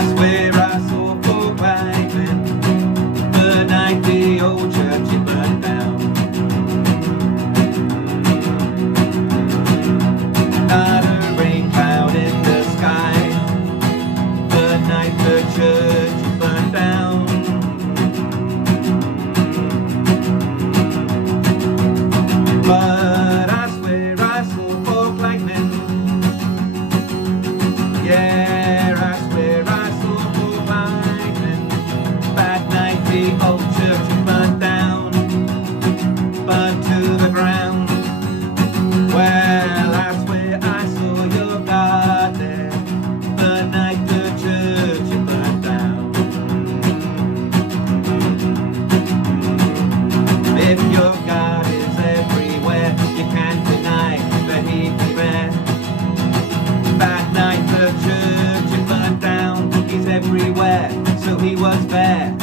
I swear I saw folk lightning the night the old church it burned down. Not a rain cloud in the sky the night the church burned down. But I swear I saw folk lightning. Yeah, I swear I saw folk lightning. That night the old church burned down, burned to the ground. Well, I swear I saw your God there the night the church burned down. If your God is everywhere, you can't deny that he'd be there. That night the church burned down, he's everywhere, so he was there.